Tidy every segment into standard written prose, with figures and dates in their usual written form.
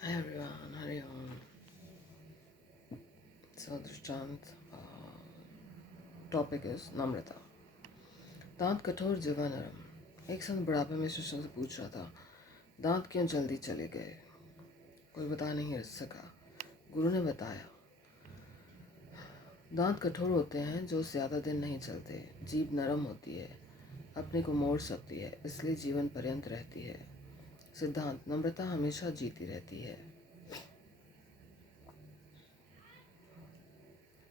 Hi everyone, Hari Om. So Drishtant, topic is नम्रता. दांत कठोर जिवा नरम. एक संत बुढ़ापे में शिष्यों से पूछ रहा था, दांत क्यों जल्दी चले गए. कोई बता नहीं सका. गुरु ने बताया, दांत कठोर होते हैं जो ज़्यादा दिन नहीं चलते. जीभ नरम होती है, अपने को मोड़ सकती है, इसलिए जीवन पर्यंत रहती है. सिद्धांत, नम्रता हमेशा जीती रहती है.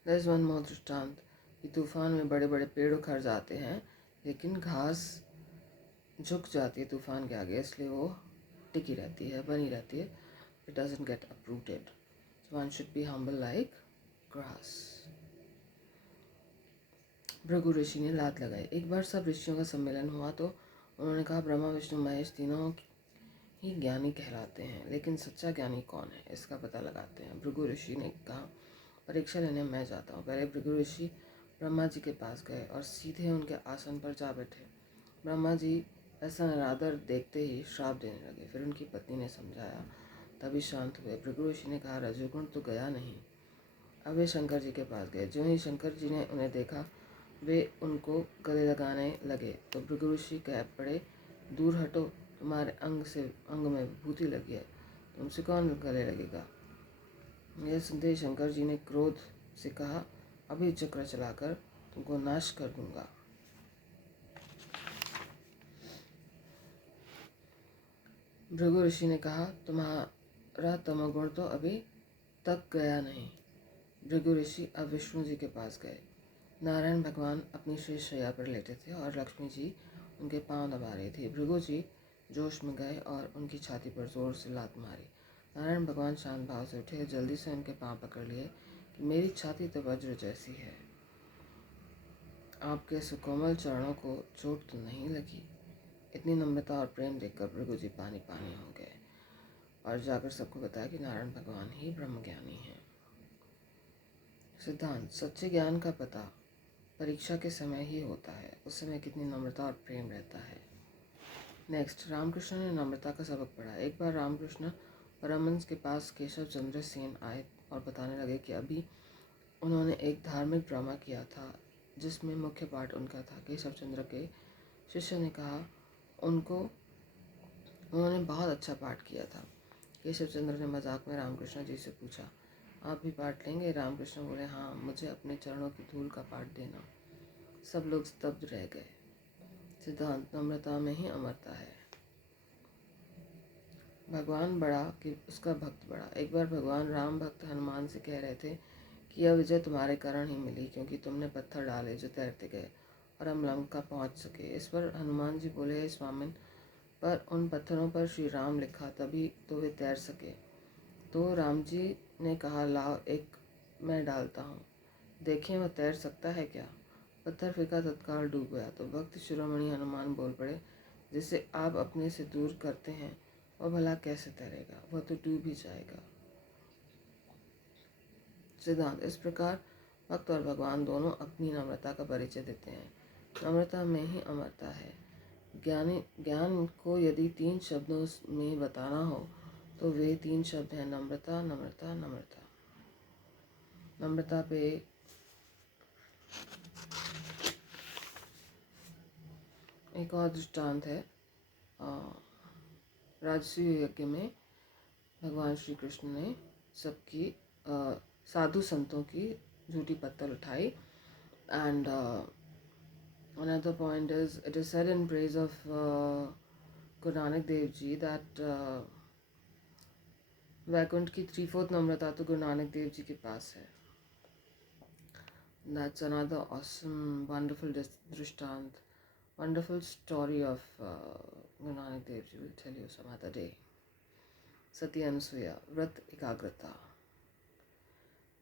There is one more दृष्टांत कि तूफान में बड़े बड़े पेड़ उखड़ जाते हैं, लेकिन घास झुक जाती है तूफान के आगे, इसलिए वो टिकी रहती है, बनी रहती है. It doesn't get uprooted. So one should be humble like grass. Bhrigu ऋषि ने लात लगाई. एक बार सब ऋषियों का सम्मेलन हुआ तो उन्होंने कहा, ब्रह्मा विष्णु महेश तीनों ही ज्ञानी कहलाते हैं, लेकिन सच्चा ज्ञानी कौन है, इसका पता लगाते हैं. भृगु ऋषि ने कहा, परीक्षा लेने मैं जाता हूँ. पहले भृगु ऋषि ब्रह्मा जी के पास गए और सीधे उनके आसन पर जा बैठे. ब्रह्मा जी ऐसा निरादर देखते ही श्राप देने लगे. फिर उनकी पत्नी ने समझाया, तभी शांत हुए. भृगु ऋषि ने कहा, रजोगुण तो गया नहीं. अब वे शंकर जी के पास गए. जो ही शंकर जी ने उन्हें देखा, वे उनको गले लगाने लगे. तो भृगु ऋषि कह पड़े, दूर हटो, तुम्हारे अंग में विभूति लगी है, तुमसे कौन गले लगेगा. यह सुनते ही शंकर जी ने क्रोध से कहा, अभी चक्र चलाकर तुमको नाश कर दूंगा. भृगु ऋषि ने कहा, तुम्हारा तमोगुण तो अभी तक गया नहीं. भृगु ऋषि अब विष्णु जी के पास गए. नारायण भगवान अपनी शेष शैया पर लेटे थे और लक्ष्मी जी उनके पांव दबा रही थी. भृगु जी जोश में गए और उनकी छाती पर जोर से लात मारी. नारायण भगवान शांत भाव से उठे, जल्दी से उनके पांव पकड़ लिए कि मेरी छाती तो वज्र जैसी है, आपके सुकोमल चरणों को चोट तो नहीं लगी. इतनी नम्रता और प्रेम देखकर भृगु जी पानी पानी हो गए और जाकर सबको बताया कि नारायण भगवान ही ब्रह्मज्ञानी हैं. सिद्धांत, सच्चे ज्ञान का पता परीक्षा के समय ही होता है. उस समय कितनी नम्रता और प्रेम रहता है. नेक्स्ट, रामकृष्ण ने नम्रता का सबक पढ़ा. एक बार रामकृष्ण परमहंस के पास केशव चंद्र सेन आए और बताने लगे कि अभी उन्होंने एक धार्मिक ड्रामा किया था जिसमें मुख्य पार्ट उनका था. केशव चंद्र के शिष्य ने कहा, उन्होंने बहुत अच्छा पाठ किया था. केशव चंद्र ने मजाक में रामकृष्ण जी से पूछा, आप भी पाठ लेंगे. रामकृष्ण बोले, हाँ, मुझे अपने चरणों की धूल का पाठ देना. सब लोग स्तब्ध रह गए. सिद्धांत, नम्रता में ही अमरता है. भगवान बड़ा कि उसका भक्त बड़ा. एक बार भगवान राम भक्त हनुमान से कह रहे थे कि यह विजय तुम्हारे कारण ही मिली, क्योंकि तुमने पत्थर डाले जो तैरते गए और हम लंका पहुंच सके. इस पर हनुमान जी बोले, हे स्वामिन, पर उन पत्थरों पर श्री राम लिखा, तभी तो वे तैर सके. तो राम जी ने कहा, लाओ, एक मैं डालता हूँ, देखें वह तैर सकता है क्या. पत्थर फेंका, तत्काल डूब गया. तो भक्त शिरोमणि हनुमान बोल पड़े, जिसे आप अपने से दूर करते हैं वह भला कैसे तैरेगा, वह तो डूब ही जाएगा. सिद्धांत, इस प्रकार भक्त और भगवान दोनों अपनी नम्रता का परिचय देते हैं. नम्रता में ही अमरता है. ज्ञान को यदि 3 शब्दों में बताना हो तो वे 3 शब्द हैं, नम्रता, नम्रता, नम्रता. नम्रता पे एक और दृष्टांत है. राजसूय यज्ञ में भगवान श्री कृष्ण ने सबकी साधु संतों की झूठी पत्तल उठाई. And another point is, it is said in praise of Guru Nanak Dev Ji that Vaikuntha की 3/4 नम्रता तो गुरु नानक देव जी के पास है. That's another awesome, wonderful dristant, wonderful story of Guru Nanak Dev Ji. Will tell you some other day. सती अनुसुईया, व्रत एकाग्रता.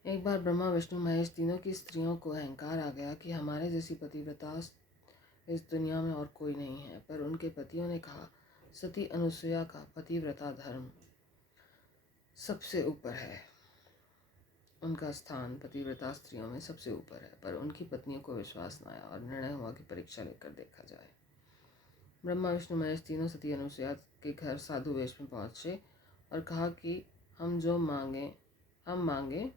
एक बार ब्रह्मा विष्णु महेश तीनों की स्त्रियों को अहंकार आ गया कि हमारे जैसी पतिव्रता इस दुनिया में और कोई नहीं है. पर उनके पतियों ने कहा, सती अनुसुईया का पतिव्रता धर्म सबसे ऊपर है. उनका स्थान पतिव्रता स्त्रियों में सबसे ऊपर है. पर उनकी पत्नियों को विश्वास न आया और निर्णय हुआ कि परीक्षा लेकर देखा जाए. ब्रह्मा विष्णु महेश तीनों सती अनुसुईया के घर साधु वेश में पहुंचे और कहा कि हम मांगे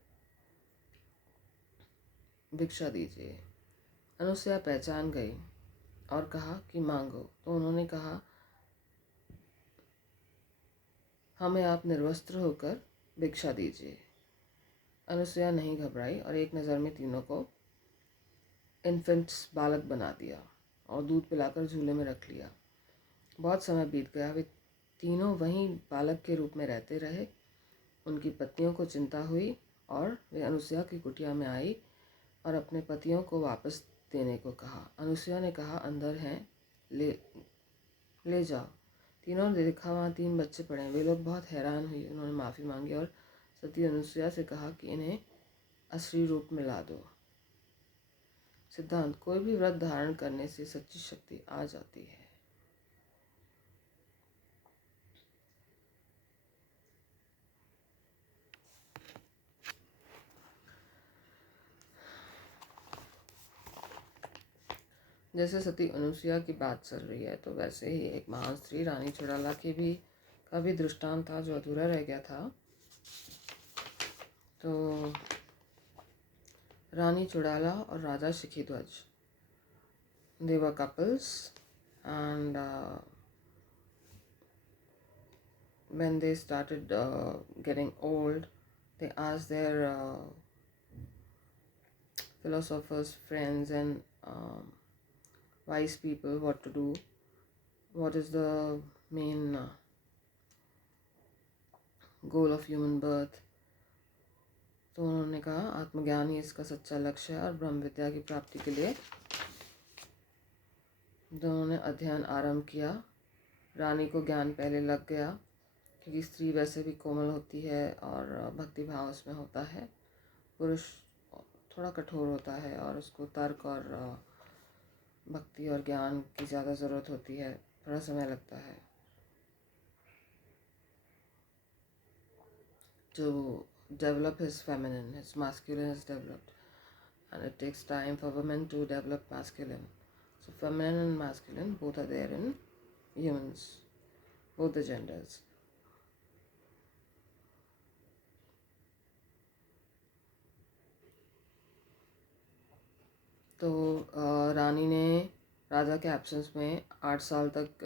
भिक्षा दीजिए। अनुसुईया पहचान गई और कहा कि मांगो। तो उन्होंने कहा, हमें आप निर्वस्त्र होकर भिक्षा दीजिए। अनुसुईया नहीं घबराई और एक नज़र में तीनों को इन्फेंट्स बालक बना दिया और दूध पिलाकर झूले में रख लिया। बहुत समय बीत गया। वे तीनों वहीं बालक के रूप में रहते रहे। उनकी पत्नियों को चिंता हुई और वे अनुसुईया की कुटिया में आई और अपने पतियों को वापस देने को कहा। अनुसुईया ने कहा, अंदर हैं, ले जाओ। तीनों ने देखा वहाँ 3 बच्चे पड़े हैं। वे लोग बहुत हैरान हुई। उन्होंने माफ़ी मांगी और सती अनुसुईया से कहा कि इन्हें असली रूप में ला दो। सिद्धांत: कोई भी व्रत धारण करने से सच्ची शक्ति आ जाती है। जैसे सती अनुसुईया की बात चल रही है, तो वैसे ही एक महान स्त्री रानी चुड़ैला का भी दृष्टांत था जो अधूरा रह गया था। तो रानी चुड़ैला और राजा शिखीध्वज, they were couples, and when they started getting old, they asked their philosophers, friends, and wise people what to do, what is the main goal of human birth. तो उन्होंने कहा, आत्मज्ञान ही इसका सच्चा लक्ष्य है और ब्रह्म विद्या की प्राप्ति के लिए दोनों ने अध्ययन आरंभ किया। रानी को ज्ञान पहले लग गया क्योंकि स्त्री वैसे भी कोमल होती है और भक्ति भाव उसमें होता है। पुरुष थोड़ा कठोर होता है और उसको तर्क और भक्ति और ज्ञान की ज़्यादा ज़रूरत होती है, थोड़ा समय लगता है। To develop his feminine, his masculine is developed, and it takes time for women to develop masculine. So feminine and masculine both are there in humans, both the genders. तो रानी ने राजा के एब्सेंस में 8 साल तक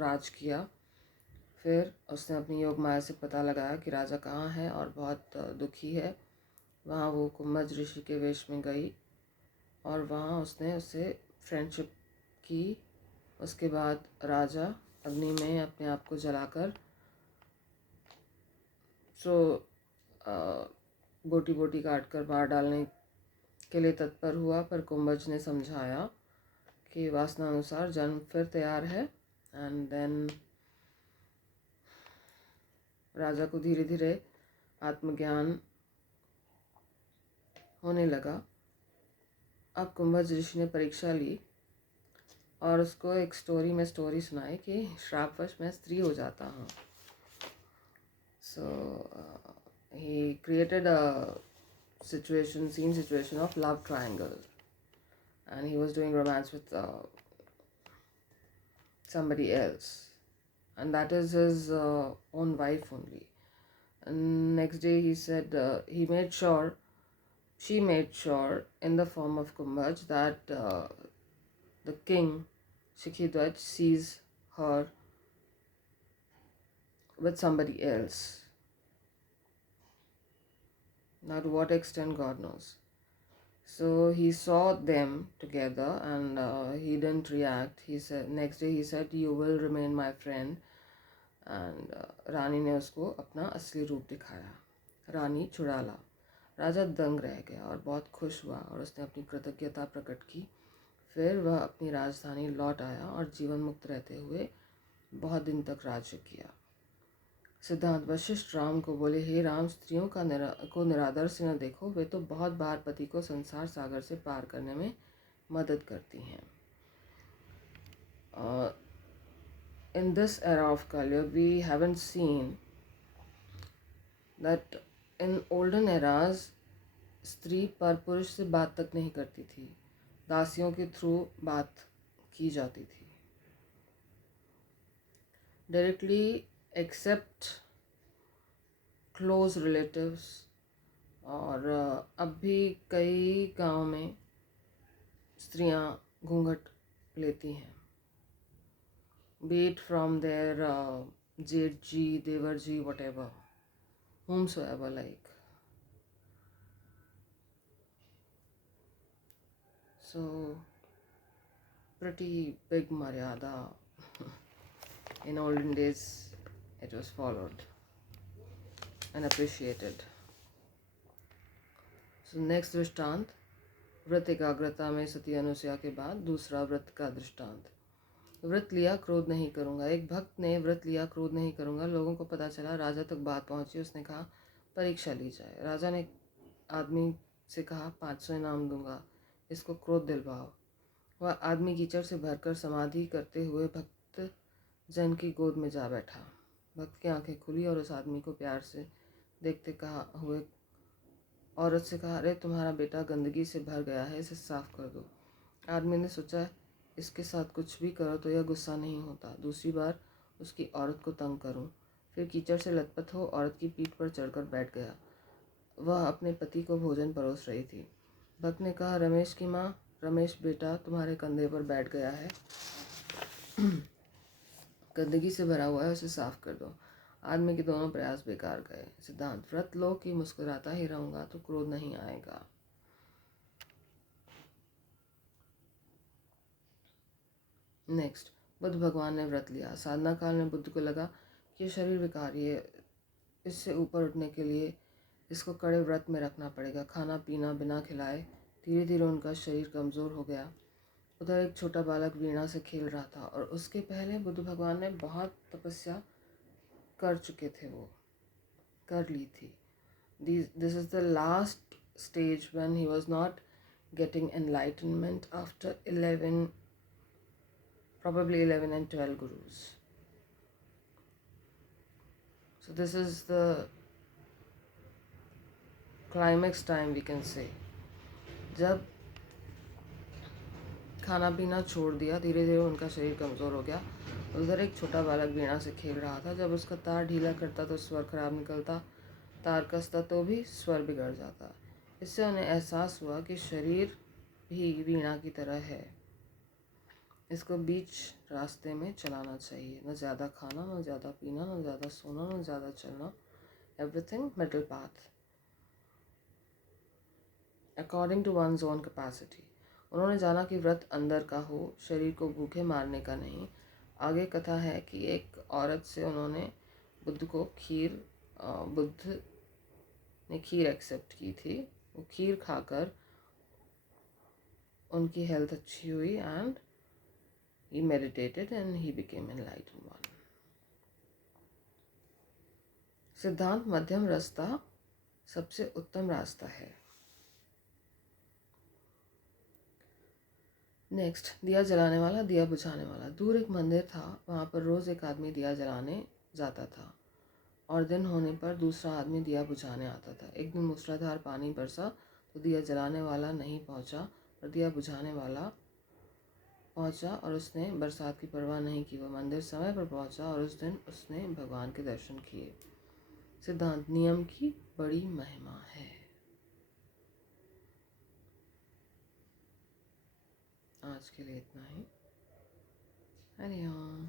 राज किया। फिर उसने अपनी योग माया से पता लगाया कि राजा कहाँ है और बहुत दुखी है। वहाँ वो कुंभज ऋषि के वेश में गई और वहाँ उसने उससे फ्रेंडशिप की। उसके बाद राजा अग्नि में अपने आप को जलाकर बोटी बोटी काट कर मार डालने के लिए तत्पर हुआ, पर कुंभज ने समझाया कि वासना अनुसार जन्म फिर तैयार है। एंड देन राजा को धीरे धीरे आत्मज्ञान होने लगा। अब कुंभज ऋषि ने परीक्षा ली और उसको एक स्टोरी सुनाई कि श्रापवश मैं स्त्री हो जाता हूँ। सो he created a scene situation of love triangle, and he was doing romance with somebody else, and that is his own wife only. And next day he said she made sure in the form of Kumbhaj that the king Shikhidwaj sees her with somebody else. Now to what extent, God knows. So he saw them together and he didn't react. He said, next day he said, you will remain my friend. And रानी ने उसको अपना असली रूप दिखाया, रानी चुड़ैला। राजा दंग रह गया और बहुत खुश हुआ और उसने अपनी कृतज्ञता प्रकट की। फिर वह अपनी राजधानी लौट आया और जीवन मुक्त रहते हुए बहुत दिन तक राज्य किया। सिद्धांत: वशिष्ठ राम को बोले, हे राम, स्त्रियों को निरादर से न देखो, वे तो बहुत बार पति को संसार सागर से पार करने में मदद करती हैं। In this era of Kali, we haven't seen that in olden eras स्त्री पर पुरुष से बात तक नहीं करती थी, दासियों के थ्रू बात की जाती थी। डायरेक्टली एक्सेप्ट क्लोज रिलेटिव्स, और अब भी कई गांव में स्त्रियां घूंघट लेती हैं, बी इट फ्रॉम देयर जेठ जी, देवर जी, whatever, whomsoever like. So pretty big maryada. In olden days it was followed and appreciated. So next दृष्टांत, व्रत एकाग्रता में सती अनुसया के बाद दूसरा व्रत का दृष्टांत। व्रत लिया, क्रोध नहीं करूँगा। एक भक्त ने व्रत लिया, क्रोध नहीं करूँगा। लोगों को पता चला, राजा तक बात पहुँची। उसने कहा परीक्षा ली जाए। राजा ने आदमी से कहा 500 इनाम दूंगा, इसको क्रोध दिलवाओ। वह आदमी कीचड़ से भरकर समाधि करते हुए भक्त जन की गोद में जा बैठा। भक्त की आंखें खुली और उस आदमी को प्यार से देखते कहा हुए औरत से कहा, अरे तुम्हारा बेटा गंदगी से भर गया है, इसे साफ कर दो। आदमी ने सोचा, इसके साथ कुछ भी करो तो यह गुस्सा नहीं होता, दूसरी बार उसकी औरत को तंग करूं। फिर कीचड़ से लथपथ हो औरत की पीठ पर चढ़कर बैठ गया। वह अपने पति को भोजन परोस रही थी। भक्त ने कहा, रमेश की माँ, रमेश बेटा तुम्हारे कंधे पर बैठ गया है, गंदगी से भरा हुआ है, उसे साफ कर दो। आदमी के दोनों प्रयास बेकार गए। सिद्धांत, व्रत लो कि मुस्कुराता ही रहूंगा तो क्रोध नहीं आएगा। नेक्स्ट, बुद्ध भगवान ने व्रत लिया। साधना काल में बुद्ध को लगा कि ये शरीर विकारी है, इससे ऊपर उठने के लिए इसको कड़े व्रत में रखना पड़ेगा। खाना पीना बिना खिलाए। धीरे धीरे उनका शरीर कमज़ोर हो गया। उधर एक छोटा बालक वीणा से खेल रहा था और उसके पहले बुद्ध भगवान ने बहुत तपस्या कर चुके थे, वो कर ली थी। This is the last stage when he was not getting enlightenment after 11, probably 11 and 12 gurus. So this is the climax time we can say. जब खाना पीना छोड़ दिया, धीरे धीरे उनका शरीर कमज़ोर हो गया। उधर एक छोटा बालक वीणा से खेल रहा था। जब उसका तार ढीला करता तो स्वर खराब निकलता, तार कसता तो भी स्वर बिगड़ जाता। इससे उन्हें एहसास हुआ कि शरीर भी वीणा की तरह है, इसको बीच रास्ते में चलाना चाहिए। न ज़्यादा खाना, न ज़्यादा पीना, न ज़्यादा सोना, न ज़्यादा चलना, everything middle path according to one's own capacity. उन्होंने जाना कि व्रत अंदर का हो, शरीर को भूखे मारने का नहीं। आगे कथा है कि एक औरत से उन्होंने बुद्ध ने खीर एक्सेप्ट की थी। वो खीर खाकर उनकी हेल्थ अच्छी हुई and he meditated and he became enlightened one. सिद्धांत, मध्यम रास्ता सबसे उत्तम रास्ता है। नेक्स्ट, दिया जलाने वाला, दिया बुझाने वाला। दूर एक मंदिर था, वहाँ पर रोज़ एक आदमी दिया जलाने जाता था और दिन होने पर दूसरा आदमी दिया बुझाने आता था। एक दिन मूसलाधार पानी बरसा तो दिया जलाने वाला नहीं पहुँचा, पर दिया बुझाने वाला पहुँचा और उसने बरसात की परवाह नहीं की। वह मंदिर समय पर पहुँचा और उस दिन उसने भगवान के दर्शन किए। सिद्धांत, नियम की बड़ी महिमा है। आज के लिए इतना ही। हरि ओम।